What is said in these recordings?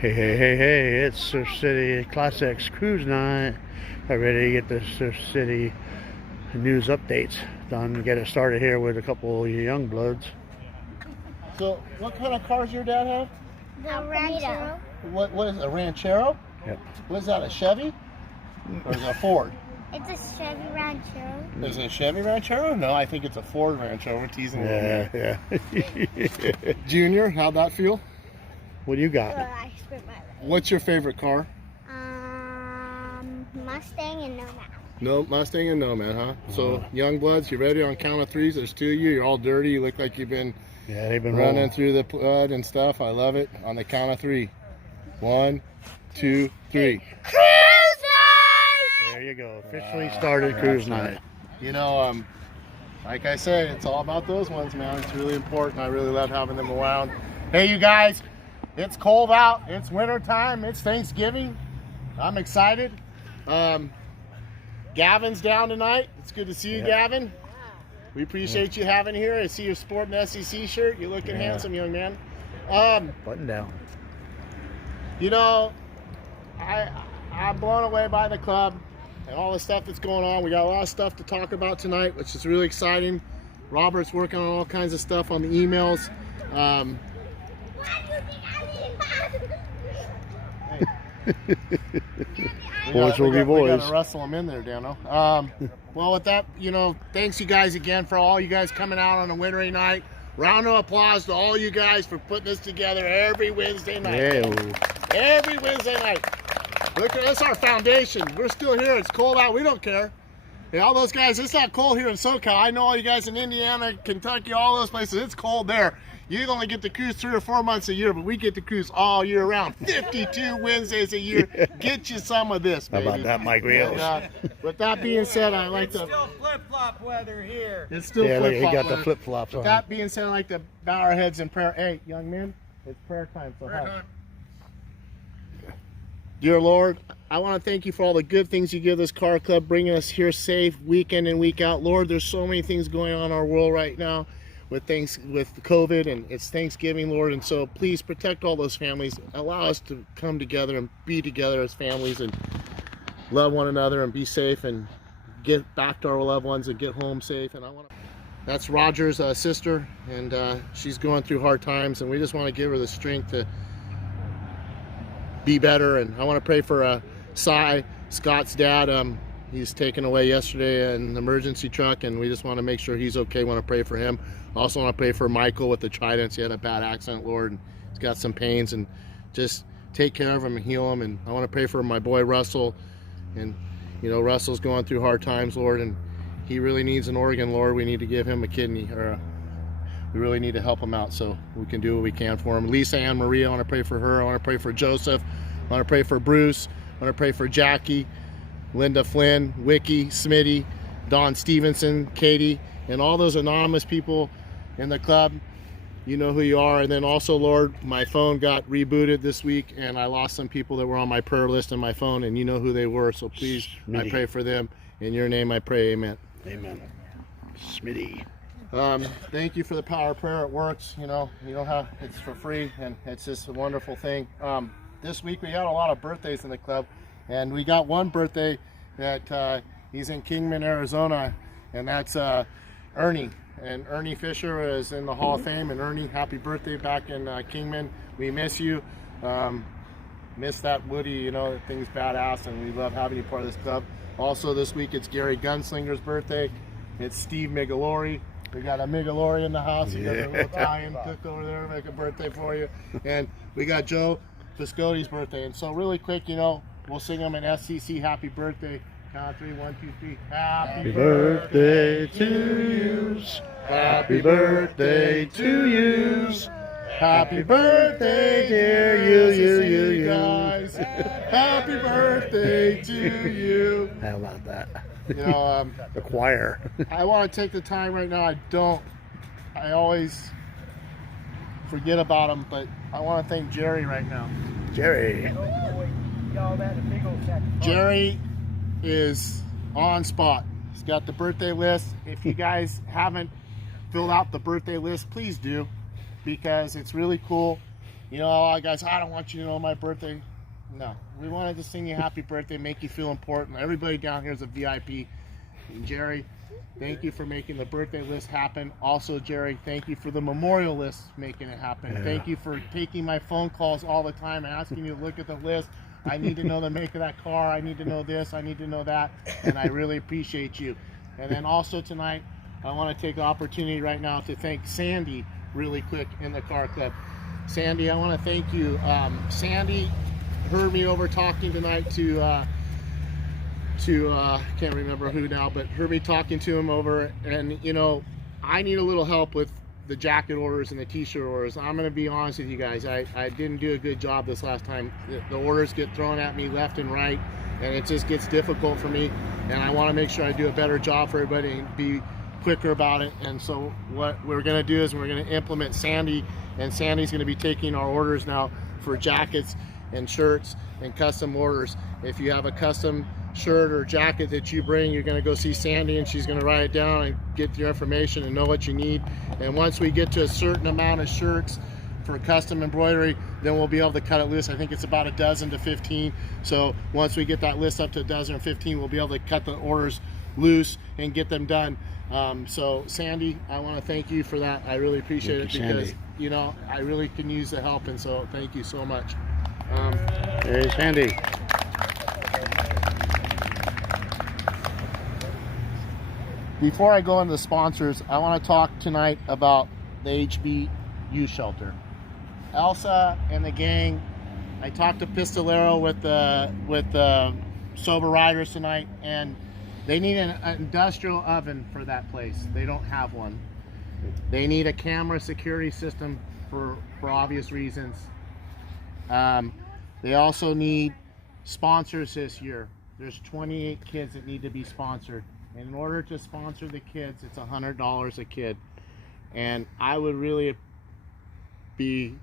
Hey, it's Surf City Classics Cruise Night. I'm ready to get the Surf City news updates done. Get it started here with a couple of young bloods. So, what kind of cars your dad have? The Ranchero. What is it, a Ranchero? Yep. What is that, a Chevy? Or is it a Ford? It's a Chevy Ranchero. Is it a Chevy Ranchero? No, I think it's a Ford Ranchero. We're teasing Yeah. Junior, how'd that feel? What do you got? I spent my life. What's your favorite car? Mustang and Nomad. No, Mustang and Nomad, huh? So, young bloods, you ready on count of threes? There's two of you. You're all dirty. You look like you've been They've been running rolling through the blood and stuff. I love it. On the count of three. 1, 2, 3. Cruise night! There you go. Officially started Cruise Night. You know, like I said, it's all about those ones, man. It's really important. I really love having them around. Hey, you guys, it's cold out. It's winter time. It's Thanksgiving. I'm excited. Gavin's down tonight. It's good to see you, Gavin. We appreciate you having here. I see you're sporting an SEC shirt. You're looking handsome, young man. Button down. You know, I'm blown away by the club and all the stuff that's going on. We got a lot of stuff to talk about tonight, which is really exciting. Robert's working on all kinds of stuff on the emails. Boys will be boys. We gotta wrestle them in there, Dano. Well, with that, you know, thanks you guys again for all you guys coming out on a wintry night. Round of applause to all you guys for putting this together every Wednesday night. Every Wednesday night. Look, that's our foundation. We're still here. It's cold out. We don't care. Yeah, all those guys, it's not cold here in SoCal. I know all you guys in Indiana, Kentucky, all those places, it's cold there. You only get to cruise 3 or 4 months a year, but we get to cruise all year round. 52 Wednesdays a year. Get you some of this, baby. How about that, Mike Reels? With that being said, I like to... It's still flip-flop weather here. It's still Look, flip-flop he got weather. the flip-flops on. With that being said, I like to bow our heads in prayer. Hey, young men, it's prayer time. So hush. Dear Lord, I want to thank you for all the good things you give this car club, bringing us here safe week in and week out. Lord, there's so many things going on in our world right now with COVID, and it's Thanksgiving, Lord, and so please protect all those families. Allow us to come together and be together as families and love one another and be safe and get back to our loved ones and get home safe. And that's Roger's sister, and she's going through hard times, and we just want to give her the strength to be better. And I want to pray for Scott's dad. He's taken away yesterday in an emergency truck, and we just want to make sure he's okay. Want to pray for him. Also want to pray for Michael with the Tridents. He had a bad accident, Lord, and he's got some pains, and just take care of him and heal him. And I want to pray for my boy Russell, and you know, Russell's going through hard times, Lord, and he really needs an organ, Lord. We need to give him a kidney, or we really need to help him out, so we can do what we can for him. Lisa Ann Maria, I want to pray for her. I want to pray for Joseph. I want to pray for Bruce. I want to pray for Jackie, Linda Flynn, Wiki, Smitty, Don Stevenson, Katie, and all those anonymous people in the club. You know who you are. And then also, Lord, my phone got rebooted this week, and I lost some people that were on my prayer list on my phone, and you know who they were. So please, I pray for them. In your name I pray, amen. Amen. Smitty. Thank you for the power of prayer. It works. You know how it's for free, and it's just a wonderful thing. This week we had a lot of birthdays in the club, and we got one birthday that he's in Kingman, Arizona, and that's Ernie. And Ernie Fisher is in the Hall of Fame. And Ernie, happy birthday back in Kingman. We miss you. Miss that Woody. You know, that thing's badass, and we love having you part of this club. Also this week it's Gary Gunslinger's birthday. It's Steve Migalori. We got a Migalori in the house. You got a little Italian cook over there to make a birthday for you. And we got Joe Piscotti's birthday. And so really quick, you know, we'll sing them an SCC happy birthday. Count 3, 1, 2, 3. Happy birthday to you. Happy birthday to you. Happy birthday, dear you guys. Happy birthday to you. How about that? You know, the choir. I want to take the time right now. I always forget about him, but I want to thank Jerry right now. Jerry. Jerry is on spot. He's got the birthday list. If you guys haven't filled out the birthday list, please do, because it's really cool. You know, guys, I don't want you to know my birthday. No, we wanted to sing you happy birthday, make you feel important. Everybody down here is a VIP. And Jerry, thank you for making the birthday list happen. Also, Jerry, thank you for the memorial list making it happen. Yeah. Thank you for taking my phone calls all the time, asking you to look at the list. I need to know the make of that car. I need to know this. I need to know that. And I really appreciate you. And then also tonight, I want to take the opportunity right now to thank Sandy really quick in the car club. Sandy, I want to thank you. Sandy heard me over talking tonight to can't remember who now, but heard me talking to him over, and you know, I need a little help with the jacket orders and the t-shirt orders. I'm going to be honest with you guys, I didn't do a good job this last time. The orders get thrown at me left and right, and it just gets difficult for me, and I want to make sure I do a better job for everybody and be quicker about it. And so what we're going to do is we're going to implement Sandy, and Sandy's going to be taking our orders now for jackets and shirts and custom orders. If you have a custom shirt or jacket that you bring, you're going to go see Sandy, and she's going to write it down and get your information and know what you need. And once we get to a certain amount of shirts for custom embroidery, then we'll be able to cut it loose. I think it's about a dozen to 15. So once we get that list up to a dozen or 15, we'll be able to cut the orders loose and get them done. So Sandy, I want to thank you for that. I really appreciate it, because you know, I really can use the help, and so thank you so much. Hey, Sandy. Before I go into the sponsors, I want to talk tonight about the HB Youth Shelter. Elsa and the gang, I talked to Pistolero with the Sober Riders tonight, and they need an industrial oven for that place. They don't have one. They need a camera security system for obvious reasons. They also need sponsors this year. There's 28 kids that need to be sponsored. And in order to sponsor the kids, it's $100 a kid. And I would really be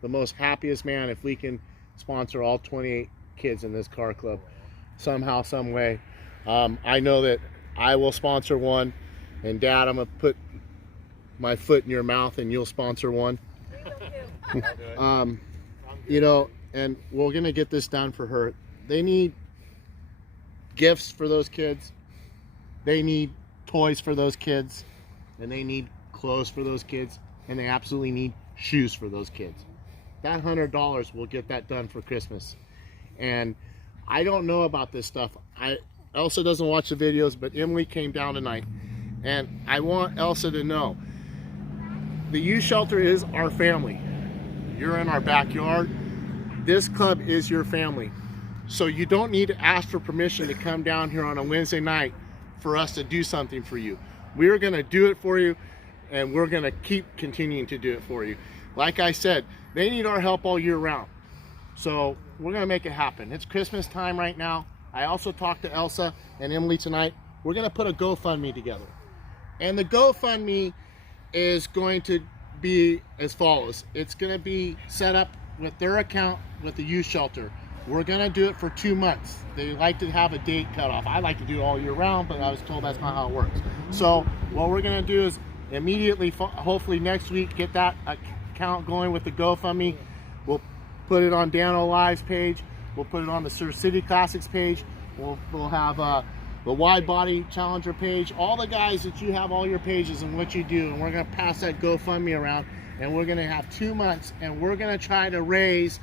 the most happiest man if we can sponsor all 28 kids in this car club somehow, some way. I know that I will sponsor one, and Dad, I'm gonna put my foot in your mouth and you'll sponsor one. You know, and we're gonna get this done for her. They need gifts for those kids. They need toys for those kids, and they need clothes for those kids, and they absolutely need shoes for those kids. That $100 will get that done for Christmas. And I don't know about this stuff. Elsa doesn't watch the videos, but Emily came down tonight, and I want Elsa to know the youth shelter is our family. You're in our backyard. This club is your family. So you don't need to ask for permission to come down here on a Wednesday night for us to do something for you. We're gonna do it for you, and we're gonna keep continuing to do it for you. Like I said, they need our help all year round. So we're gonna make it happen. It's Christmas time right now. I also talked to Elsa and Emily tonight. We're gonna put a GoFundMe together. And the GoFundMe is going to be as follows. It's gonna be set up with their account with the youth shelter. We're gonna do it for 2 months. They like to have a date cut off. I like to do it all year round, but I was told that's not how it works. So what we're gonna do is immediately, hopefully next week, get that account going with the GoFundMe. We'll put it on Dano Live's page. We'll put it on the Surf City Classics page. We'll have the Wide Body Challenger page. All the guys that you have all your pages and what you do, and we're gonna pass that GoFundMe around, and we're gonna have 2 months, and we're gonna try to raise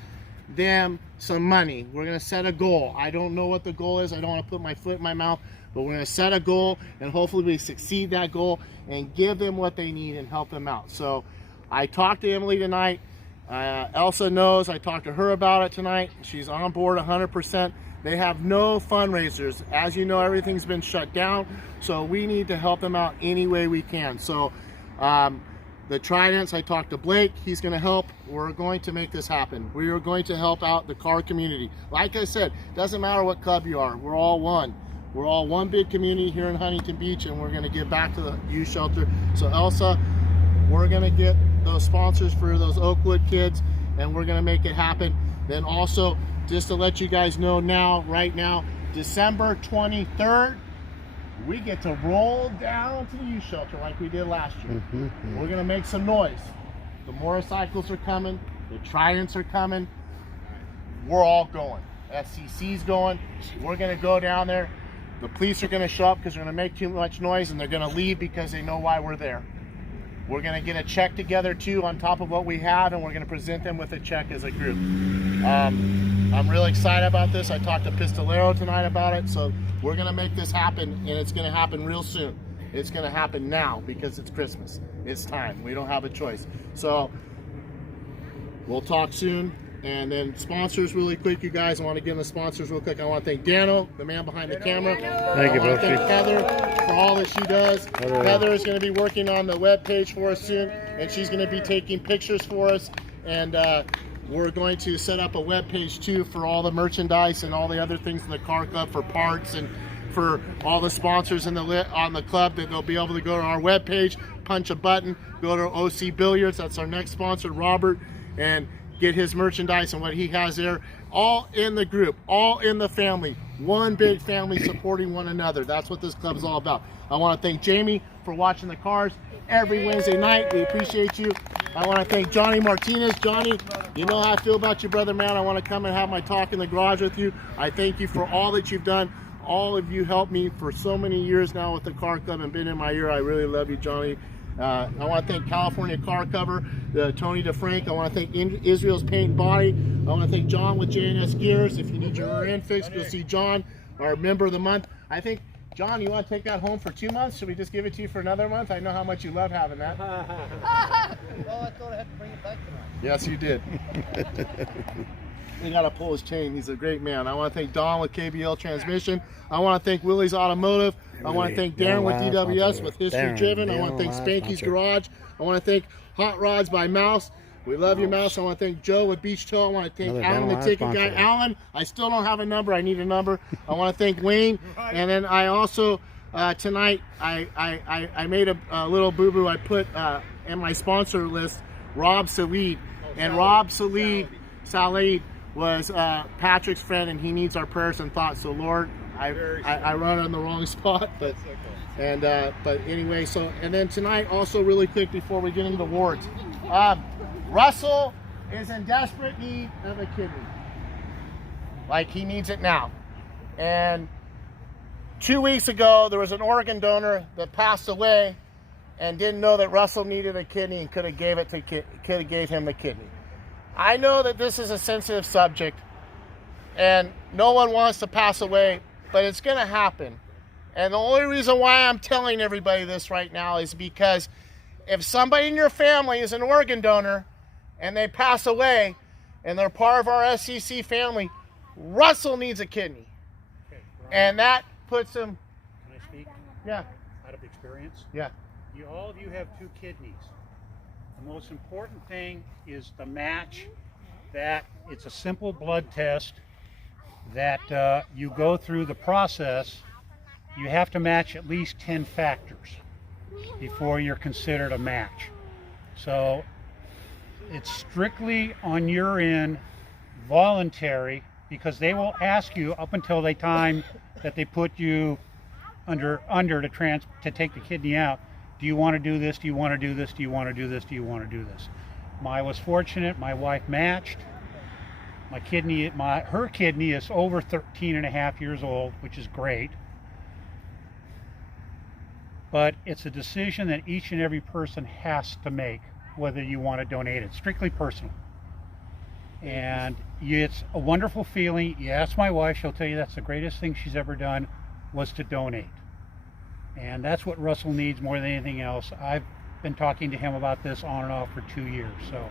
them some money. We're gonna set a goal. I don't know what the goal is. I don't want to put my foot in my mouth, but we're gonna set a goal, and hopefully we succeed that goal and give them what they need and help them out. So I talked to Emily tonight. Elsa knows. I talked to her about it tonight. She's on board 100%. They have no fundraisers. As you know, everything's been shut down, so we need to help them out any way we can. So the Tridents, I talked to Blake. He's going to help. We're going to make this happen. We are going to help out the car community. Like I said, doesn't matter what club you are. We're all one. We're all one big community here in Huntington Beach, and we're going to give back to the youth shelter. So Elsa, we're going to get those sponsors for those Oakwood kids, and we're going to make it happen. Then also, just to let you guys know now, right now, December 23rd, we get to roll down to the youth shelter like we did last year. We're gonna make some noise. The motorcycles are coming. The Tridents are coming. We're all going. SCC's going. We're going to go down there. The police are going to show up because they're going to make too much noise, and they're going to leave because they know why we're there. We're going to get a check together too on top of what we have, and we're going to present them with a check as a group. I'm really excited about this. I talked to Pistolero tonight about it, so we're going to make this happen, and it's going to happen real soon. It's going to happen now because it's Christmas. It's time. We don't have a choice. So we'll talk soon. And then sponsors really quick, you guys. I want to give the sponsors real quick. I want to thank Dano, the man behind the camera. Thank you, I want to thank Brooksy. Heather for all that she does. Heather is going to be working on the web page for us soon, and she's going to be taking pictures for us. And we're going to set up a web page too for all the merchandise and all the other things in the car club, for parts and for all the sponsors on the club, that they'll be able to go to our web page, punch a button, go to OC Billiards. That's our next sponsor, Robert, and get his merchandise and what he has there, all in the group, all in the family, one big family supporting one another. That's what this club is all about. I want to thank Jamie for watching the cars every Wednesday night. We appreciate you. I want to thank Johnny Martinez. Johnny, you know how I feel about you, brother, man. I want to come and have my talk in the garage with you. I thank you for all that you've done. All of you helped me for so many years now with the car club and been in my ear. I really love you, Johnny. I want to thank California Car Cover, Tony DeFrank. I want to thank Israel's Paint and Body. I want to thank John with J&S Gears. If you need your rear end fixed, go see John, our member of the month. I think, John, you want to take that home for 2 months? Should we just give it to you for another month? I know how much you love having that. Well, I thought I had to bring it back tonight. Yes, you did. We got to pull his chain. He's a great man. I want to thank Don with KBL Transmission. I want to thank Willie's Automotive. I want to thank Darren with DWS with History Driven. I want to thank Spanky's Garage. I want to thank Hot Rods by Mouse. We love you, Mouse. I want to thank Joe with Beach Toe. I want to thank Alan, the ticket guy. Alan, I still don't have a number. I need a number. I want to thank Wayne. And then I also, tonight, I made a little boo-boo. I put in my sponsor list, Rob Salid. And Rob Salid was Patrick's friend, and he needs our prayers and thoughts. So, Lord, I run on the wrong spot, but anyway. So, and then tonight, also really quick before we get into the awards, Russell is in desperate need of a kidney. Like, he needs it now. And 2 weeks ago, there was an organ donor that passed away and didn't know that Russell needed a kidney and could have gave him the kidney. I know that this is a sensitive subject, and no one wants to pass away, but it's going to happen. And the only reason why I'm telling everybody this right now is because if somebody in your family is an organ donor and they pass away and they're part of our SCC family, Russell needs a kidney. Okay, And that puts him... Can I speak? Yeah. Out of experience? Yeah. All of you have 2 kidneys. The most important thing is the match. That it's a simple blood test that you go through the process. You have to match at least 10 factors before you're considered a match. So it's strictly on your end, voluntary, because they will ask you up until the time that they put you under to take the kidney out. Do you want to do this? Do you want to do this? Do you want to do this? Do you want to do this? I was fortunate. My wife matched. Her kidney is over 13 and a half years old, which is great. But it's a decision that each and every person has to make, whether you want to donate it. Strictly personal. And it's a wonderful feeling. You ask my wife, she'll tell you that's the greatest thing she's ever done, was to donate. And that's what Russell needs more than anything else. I've been talking to him about this on and off for 2 years. So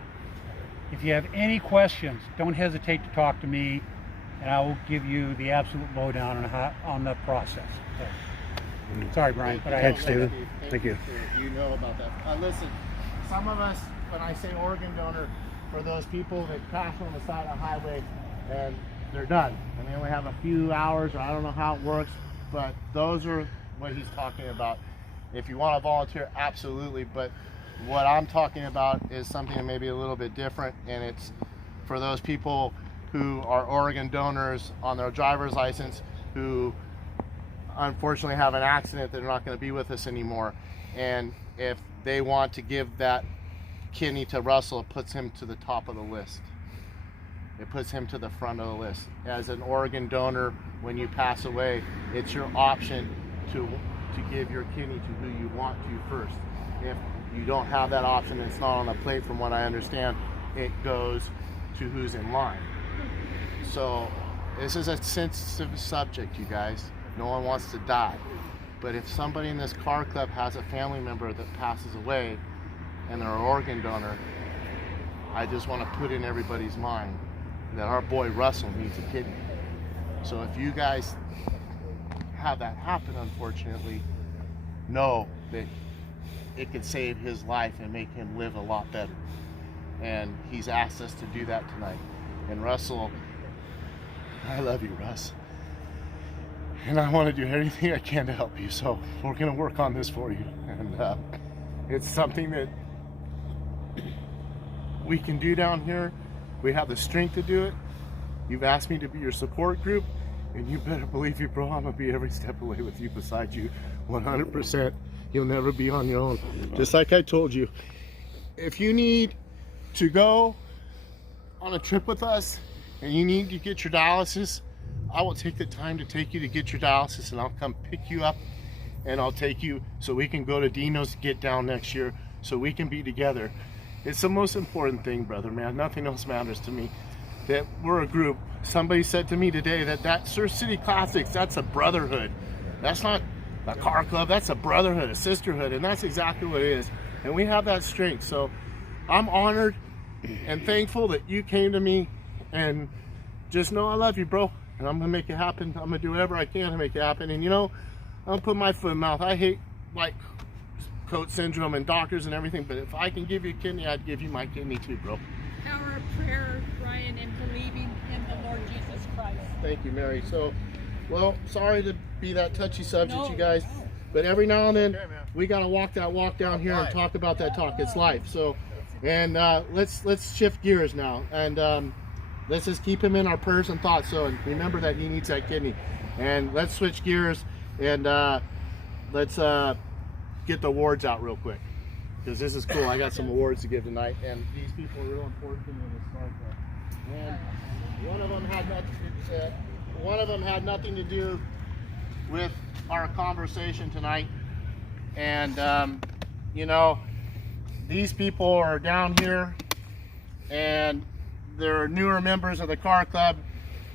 if you have any questions, don't hesitate to talk to me, and I will give you the absolute lowdown on the process. So, sorry, Brian, but I had to say that. Thank you. You know about that. Listen, some of us, when I say organ donor, for those people that crash on the side of the highway and they're done, and they only have a few hours, or I don't know how it works, but those are what he's talking about. If you want to volunteer, absolutely, but what I'm talking about is something maybe a little bit different, and it's for those people who are organ donors on their driver's license who unfortunately have an accident, they're not going to be with us anymore, and if they want to give that kidney to Russell, it puts him to the top of the list. It puts him to the front of the list. As an organ donor, when you pass away, it's your option to give your kidney to who you want to first. If you don't have that option, it's not on the plate from what I understand, it goes to who's in line. So this is a sensitive subject, you guys. No one wants to die. But if somebody in this car club has a family member that passes away and they're an organ donor, I just want to put in everybody's mind that our boy Russell needs a kidney. So if you guys have that happen, unfortunately, know that it could save his life and make him live a lot better. And he's asked us to do that tonight. And Russell, I love you, Russ. And I want to do everything I can to help you. So we're going to work on this for you. And it's something that we can do down here. We have the strength to do it. You've asked me to be your support group, and you better believe you, bro, I'm gonna be every step away with you, beside you 100%. You'll never be on your own. Just like I told you, if you need to go on a trip with us and you need to get your dialysis, I will take the time to take you to get your dialysis, and I'll come pick you up and I'll take you so we can go to Dino's to get down next year so we can be together. It's the most important thing, brother, man. Nothing else matters to me. That we're a group. Somebody said to me today that Surf City Classics, that's a brotherhood. That's not a car club, that's a brotherhood, a sisterhood, and that's exactly what it is. And we have that strength. So I'm honored and thankful that you came to me, and just know I love you, bro. And I'm gonna make it happen. I'm gonna do whatever I can to make it happen. And you know, I'm gonna put my foot in mouth. I hate like coat syndrome and doctors and everything, but if I can give you a kidney, I'd give you my kidney too, bro. Power of prayer, Ryan, and believing in the Lord Jesus Christ. Thank you, Mary. So, well, sorry to be that touchy subject, No. you guys, but every now and then we gotta walk that walk down here and talk about that talk. It's life. So, and let's shift gears now, and let's just keep him in our prayers and thoughts. So, and remember that he needs that kidney. And let's switch gears and let's get the awards out real quick, because this is cool. I got some awards to give tonight, and these people are real important to me in this car club. And one of them had nothing to do with our conversation tonight. And you know, these people are down here, and they're newer members of the car club,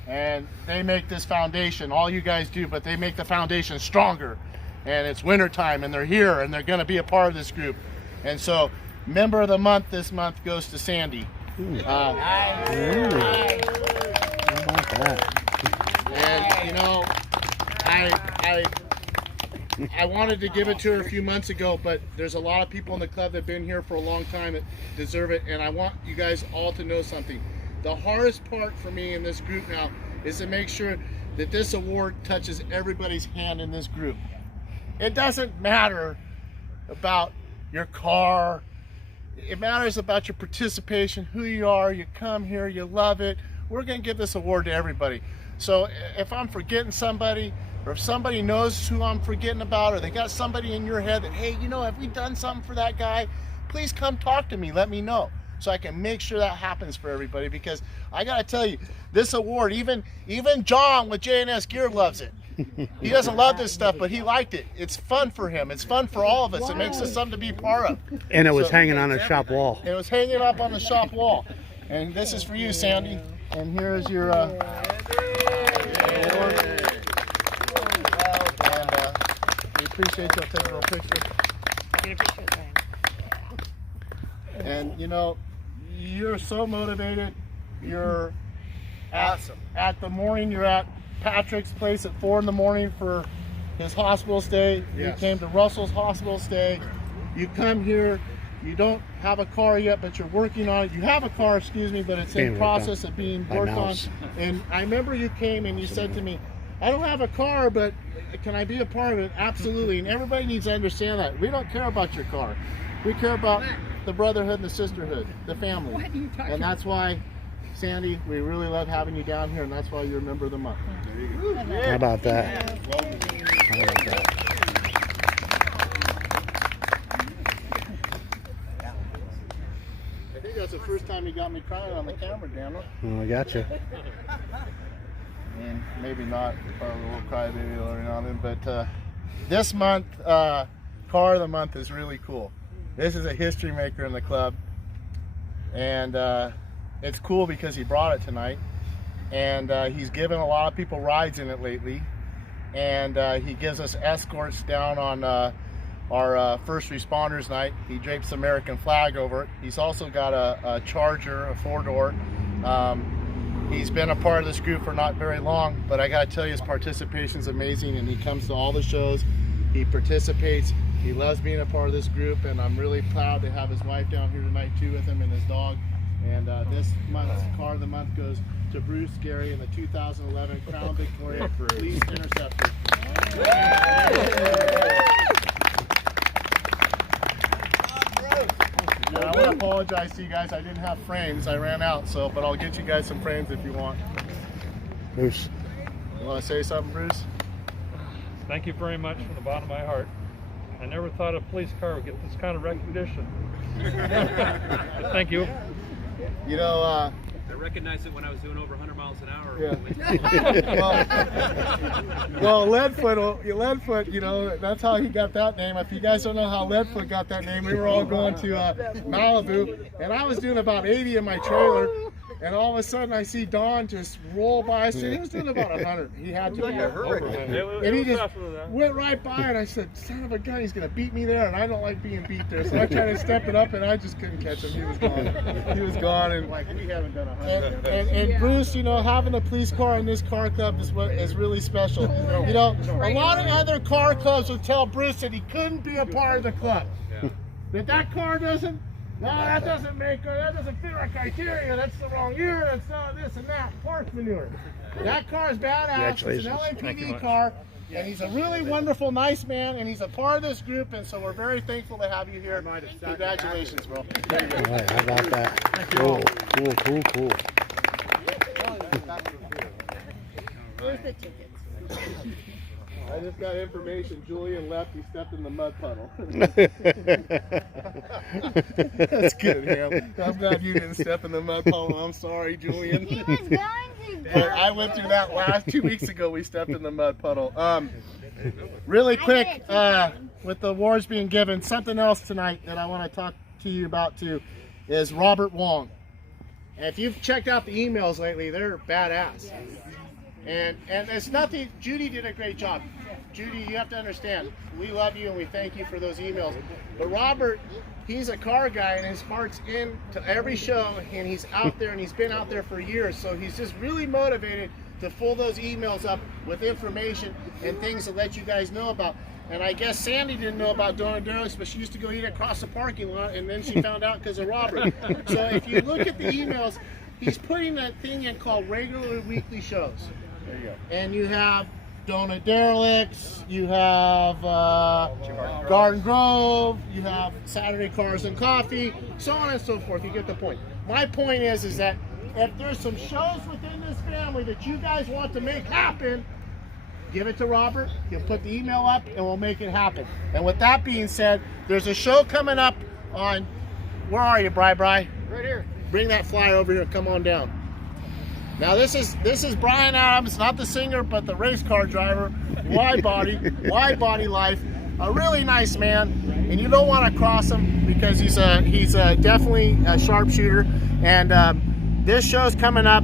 and they make this foundation. All you guys do, but they make the foundation stronger. And it's winter time, and they're here, and they're going to be a part of this group. And so, member of the month this month goes to Sandy. How about that? And you know, I wanted to give it to her a few months ago, but there's a lot of people in the club that have been here for a long time that deserve it. And I want you guys all to know something. The hardest part for me in this group now is to make sure that this award touches everybody's hand in this group. It doesn't matter about your car. It matters about your participation, who you are. You come here, you love it. We're going to give this award to everybody. So if I'm forgetting somebody, or if somebody knows who I'm forgetting about, or they got somebody in your head that, hey, you know, have we done something for that guy? Please come talk to me. Let me know, so I can make sure that happens for everybody. Because I got to tell you, this award, even John with J&S Gear loves it. He doesn't love this stuff, but he liked it. It's fun for him. It's fun for all of us. It makes us something to be part of. And it was hanging on a shop wall. It was hanging up on the shop wall. And this is for you, Sandy. And here is your award. And we appreciate you. I'll take a little picture. And you know, you're so motivated. You're awesome. At the morning, you're at Patrick's place at 4 in the morning for his hospital stay. Yes. You came to Russell's hospital stay. You come here. You don't have a car yet, but you're working on it. You have a car, excuse me, but it's in process of being worked on. And I remember you came and you said to me, I don't have a car, but can I be a part of it? Absolutely. And everybody needs to understand that. We don't care about your car. We care about the brotherhood and the sisterhood, the family. And that's why, Sandy, we really love having you down here, and that's why you're a member of the month. How about that? How about that? think that's the first time you got me crying on the camera, Daniel. Oh, I gotcha. And maybe not, probably will cry baby every now and then, but this month, car of the month is really cool. This is a history maker in the club, and it's cool because he brought it tonight, and he's given a lot of people rides in it lately, and he gives us escorts down on our first responders night. He drapes the American flag over it. He's also got a Charger, a 4-door. He's been a part of this group for not very long, but I gotta tell you, his participation is amazing, and he comes to all the shows. He participates. He loves being a part of this group, and I'm really proud to have his wife down here tonight too with him and his dog. And this month's car of the month goes to Bruce Gary in the 2011 Crown Victoria Police Interceptor. And I want to apologize to you guys. I didn't have frames. I ran out, but I'll get you guys some frames if you want. Bruce. You want to say something, Bruce? Thank you very much from the bottom of my heart. I never thought a police car would get this kind of recognition. But thank you. You know, I recognized it when I was doing over 100 miles an hour. Yeah. well, Leadfoot, you know, that's how he got that name. If you guys don't know how Leadfoot got that name, we were all going to Malibu, and I was doing about 80 in my trailer, and all of a sudden I see Don just roll by. So he was doing about 100. He had to be over 100. And he just went right by, and I said, son of a gun, he's going to beat me there, and I don't like being beat there. So I tried to step it up, and I just couldn't catch him. He was gone. He was gone, and like we haven't done 100. And Bruce, you know, having a police car in this car club is really special. You know, a lot of other car clubs would tell Bruce that he couldn't be a part of the club. That car doesn't. No, that doesn't fit our criteria. That's the wrong year. That's this and that. Park manure. That car is badass. It's an LAPD car, and he's a really wonderful, nice man, and he's a part of this group, and so we're very thankful to have you here. Congratulations, bro. All right, how about that? Cool. Where's the tickets? I just got information. Julian left. He stepped in the mud puddle. That's good, Ham. I'm glad you didn't step in the mud puddle. I'm sorry, Julian. He was going to. I went through that last 2 weeks ago. We stepped in the mud puddle. Really quick, with the awards being given, something else tonight that I want to talk to you about too is Robert Wong. And if you've checked out the emails lately, they're badass. And it's nothing. Judy did a great job. Judy, you have to understand, we love you and we thank you for those emails. But Robert, he's a car guy and his heart's into every show, and he's out there, and he's been out there for years. So he's just really motivated to fill those emails up with information and things to let you guys know about. And I guess Sandy didn't know about Donut Derek's, but she used to go eat across the parking lot, and then she found out because of Robert. So if you look at the emails, he's putting that thing in called regular weekly shows. There you go. And you have Donut Derek's, you have Garden Grove, you have Saturday Cars and Coffee, so on and so forth. You get the point. My point is that if there's some shows within this family that you guys want to make happen, give it to Robert. He'll put the email up and we'll make it happen. And with that being said, there's a show coming up on, where are you, Bri? Right here. Bring that fly over here. Come on down. Now this is Brian Adams, not the singer, but the race car driver, wide body life, a really nice man, and you don't want to cross him because he's definitely a sharpshooter. And this show's coming up.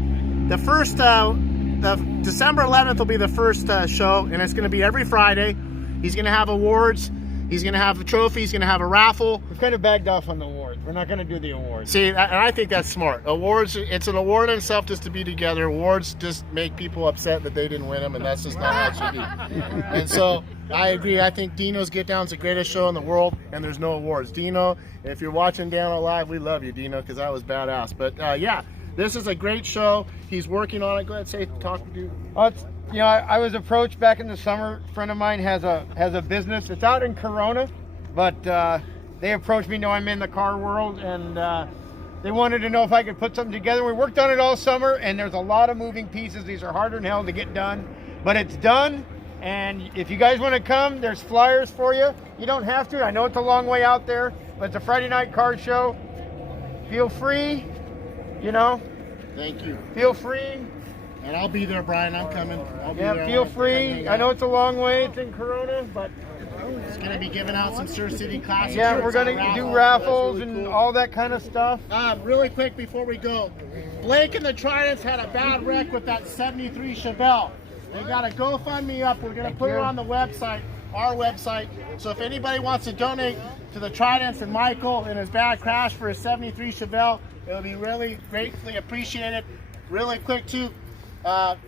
The first, the December 11th will be the first show, and it's going to be every Friday. He's going to have awards. He's going to have a trophy. He's going to have a raffle. We've kind of bagged off on the awards. We're not going to do the awards. See, and I think that's smart. Awards, it's an award in itself just to be together. Awards just make people upset that they didn't win them, and that's just not how it should be. And so I agree. I think Dino's Get Down's the greatest show in the world, and there's no awards. Dino, if you're watching Dano live, we love you, Dino, because that was badass. But yeah, this is a great show. He's working on it. Go ahead, talk to you. You know, I was approached back in the summer. A friend of mine has a business. It's out in Corona, but they approached me, know I'm in the car world, and they wanted to know if I could put something together. We worked on it all summer, and there's a lot of moving pieces. These are harder than hell to get done, but it's done. And if you guys want to come, there's flyers for you. You don't have to. I know it's a long way out there, but it's a Friday night car show. feel free, you know, Thank you. feel free. And I'll be there, Brian. I'm coming. I'll be Yeah, there. feel free. I know it's a long way. It's in Corona, but It's going to be giving out some Surf City Classic yeah, shirts we're gonna and do That's raffles really and cool. all that kind of stuff. Really quick before we go, Blake and the Tridents had a bad wreck with that 73 Chevelle. They got a GoFundMe up. We're going to put it on the website, our website. So if anybody wants to donate to the Tridents and Michael in his bad crash for his 73 Chevelle, it will be really gratefully appreciated. Really quick too,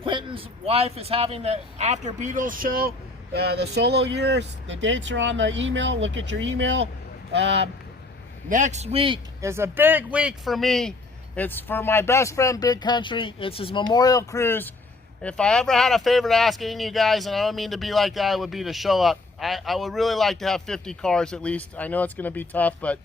Quentin's wife is having the After Beatles show, the solo years. The dates are on the email. Look at your email. Next week is a big week for me. It's for my best friend, Big Country. It's his memorial cruise. If I ever had a favor to ask any of you guys, and I don't mean to be like that, it would be to show up. I would really like to have 50 cars at least. I know it's going to be tough, but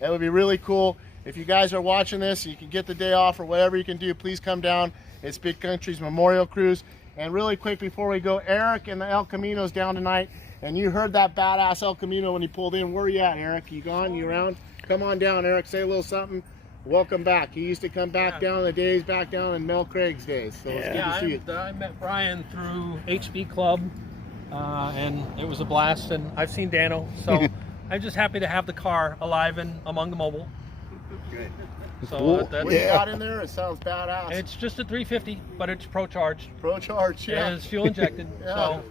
it would be really cool. If you guys are watching this, you can get the day off or whatever you can do, please come down. It's Big Country's memorial cruise. And really quick before we go, Eric and the El Camino's down tonight. And you heard that badass El Camino when he pulled in. Where are you at, Eric? You gone? You around? Come on down, Eric. Say a little something. Welcome back. He used to come back down the days, back down in Mel Craig's days. So it's good to see you. I met Brian through HB Club, and it was a blast. And I've seen Dano, so I'm just happy to have the car alive and among the mobile. Good. So Cool. that's, What you got in there? It sounds badass. it's just a 350, but it's pro charged. Pro Charge, yeah. And it's fuel injected. Yeah. So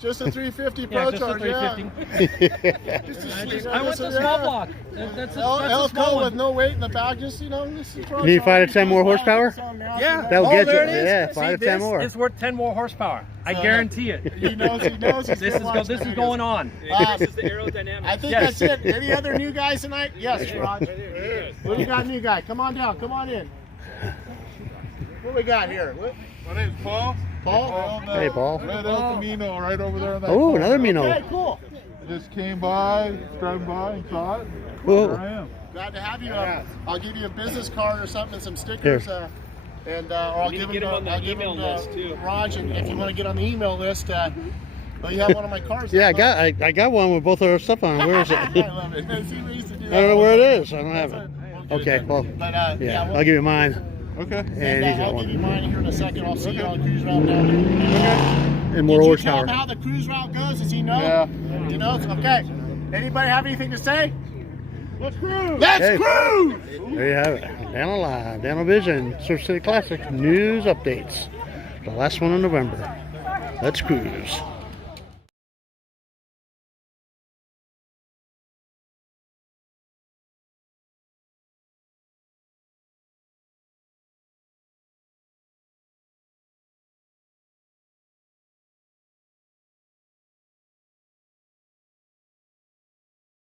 Just a 350 yeah, Pro just a Charge, 350. I went to small block. That's a small Elco one. with no weight in the back, just, you know, this is Pro You need Charge. 5 to 10 more horsepower? Yeah. That'll get there you. it is. Yeah, See, 5 to 10 this more. is worth 10 more horsepower. I guarantee it. He knows he's This is going on. This is the aerodynamics. I think Yes. that's it. Any other new guys tonight? Yes, Raj. What do you got, new guy? Come on down. Come on in. What we got here? What? My name's Paul. Paul? Hey, Paul. Red El Camino right over there. On that Oh, corner. another Mino. Okay, cool. I just came by, driving by and saw it. Cool. There I am. Glad to have you. I'll give you a business card or something and some stickers. Or I'll give get them him on the I'll give email them list, too. Raj, and if you want to get on the email list, well, you have one of my cards. Yeah, I got one with both our stuff on it. Where is it? I love it. See, we used to do I that don't know all where the it time. is. I don't have it. Okay, well, But yeah, we'll- I'll give you mine. Okay. And he's got I'll give you one. mine here in a second. I'll see you on the cruise route down there. And more Did you tell horsepower. him how the cruise route goes? Does he know? Yeah. He knows? Okay. Anybody have anything to say? Let's cruise. Let's Hey. cruise! There you have it. Dano Live, Dano Vision, Surf City Classic news updates. The last one in November. Let's cruise.